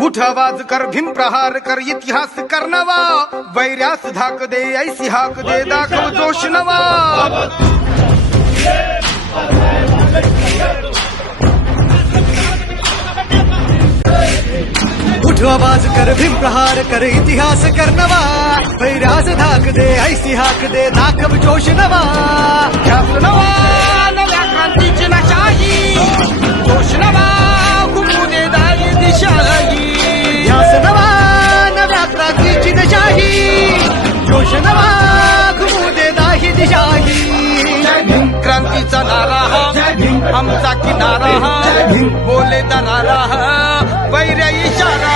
उठ आवाज कर भीम प्रहार कर इतिहास कर नवा वैरास धाक दे ऐसी हाक दे दाखव जोश नवा उठ आवाज कर भीम प्रहार कर इतिहास कर नवा वैरास धाक दे ऐसी हाक दे दाखव जोश नवा भक्तीचा नारा हा आमचा किनारा हा बोले दारा हा वैरे इशारा